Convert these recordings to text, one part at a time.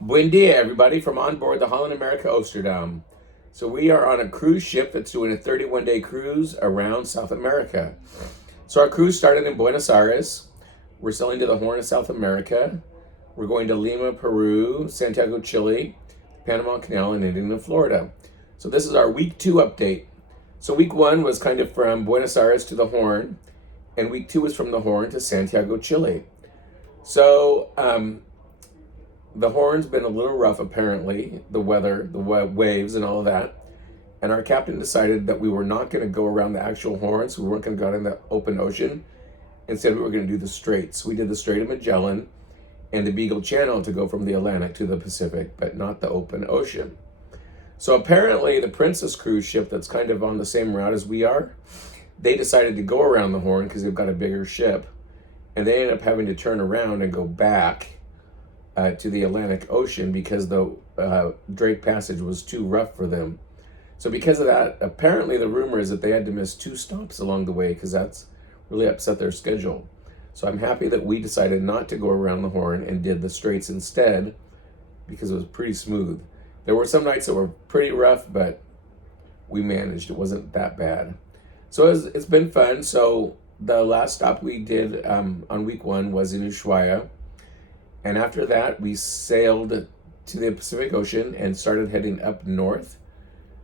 Buen dia, everybody, from on board the Holland America Oosterdam. So we are on a cruise ship that's doing a 31-day cruise around South America. So our cruise started in Buenos Aires. We're sailing to the Horn of South America. We're going to Lima, Peru, Santiago, Chile, Panama Canal, and ending in Florida. So this is our week 2 update. So week 1 was kind of from Buenos Aires to the Horn, and week 2 was from the Horn to Santiago, Chile. So the Horn's been a little rough, apparently, the weather, the waves, and all of that. And our captain decided that we were not going to go around the actual Horn, so we weren't going to go out in the open ocean. Instead, we were going to do the Straits. We did the Strait of Magellan and the Beagle Channel to go from the Atlantic to the Pacific, but not the open ocean. So apparently, the Princess cruise ship that's kind of on the same route as we are, they decided to go around the Horn because they've got a bigger ship. And they ended up having to turn around and go back to the Atlantic Ocean because the Drake Passage was too rough for them. So because of that, apparently the rumor is that they had to miss 2 stops along the way because that's really upset their schedule. So I'm happy that we decided not to go around the Horn and did the Straits instead because it was pretty smooth. There were some nights that were pretty rough, but we managed. It wasn't that bad. So it's been fun. So the last stop we did on week 1 was in Ushuaia. And after that, we sailed to the Pacific Ocean and started heading up north.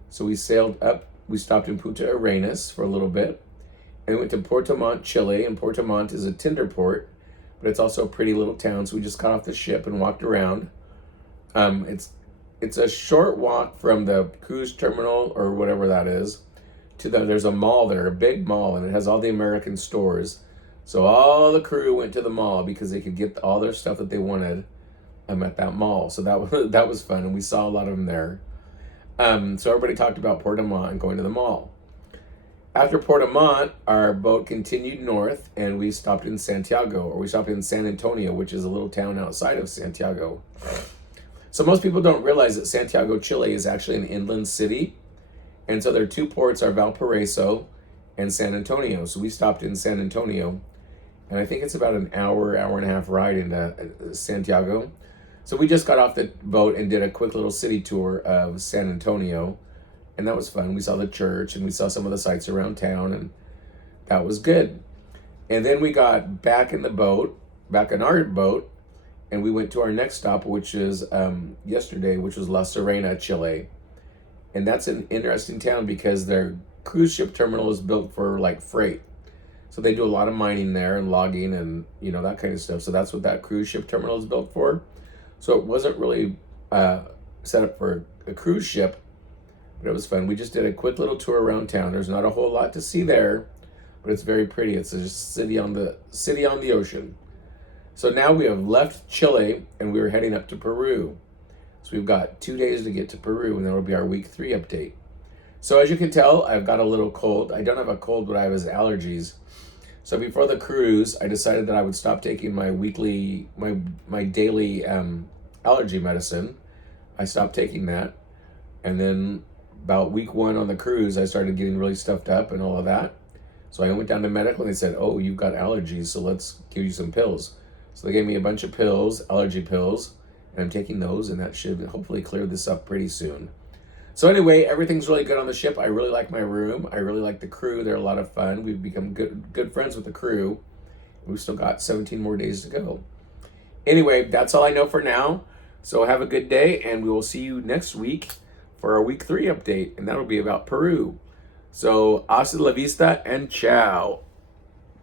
So we sailed up, we stopped in Punta Arenas for a little bit, and we went to Puerto Montt, Chile. And Puerto Montt is a tinder port, but it's also a pretty little town. So we just got off the ship and walked around. It's a short walk from the cruise terminal or whatever that is to there's a mall there, a big mall, and it has all the American stores. So all the crew went to the mall because they could get all their stuff that they wanted at that mall. So that was fun, and we saw a lot of them there. So everybody talked about Puerto Montt and going to the mall. After Puerto Montt, our boat continued north, and we stopped in Santiago, or we stopped in San Antonio, which is a little town outside of Santiago. So most people don't realize that Santiago, Chile is actually an inland city. And so their 2 ports are Valparaiso and San Antonio. So we stopped in San Antonio, and I think it's about an hour and a half ride into Santiago. So we just got off the boat and did a quick little city tour of San Antonio, and that was fun. We saw the church, and we saw some of the sights around town, and that was good. And then we got back in our boat, and we went to our next stop, which is yesterday, which was La Serena, Chile. And that's an interesting town because their cruise ship terminal is built for like freight. So they do a lot of mining there and logging and, that kind of stuff. So that's what that cruise ship terminal is built for. So it wasn't really set up for a cruise ship, but it was fun. We just did a quick little tour around town. There's not a whole lot to see there, but it's very pretty. It's a city on the ocean. So now we have left Chile and we're heading up to Peru. So we've got 2 days to get to Peru, and that'll be our week 3 update. So as you can tell, I've got a little cold. I don't have a cold, but I have allergies. So before the cruise, I decided that I would stop taking my daily allergy medicine. I stopped taking that. And then about week 1 on the cruise, I started getting really stuffed up and all of that. So I went down to medical, and they said, oh, you've got allergies, so let's give you some pills. So they gave me a bunch of pills, allergy pills, and I'm taking those, and that should hopefully clear this up pretty soon. So anyway, everything's really good on the ship. I really like my room. I really like the crew. They're a lot of fun. We've become good friends with the crew. We've still got 17 more days to go. Anyway, that's all I know for now. So have a good day, and we will see you next week for our week 3 update, and that'll be about Peru. So hasta la vista and ciao.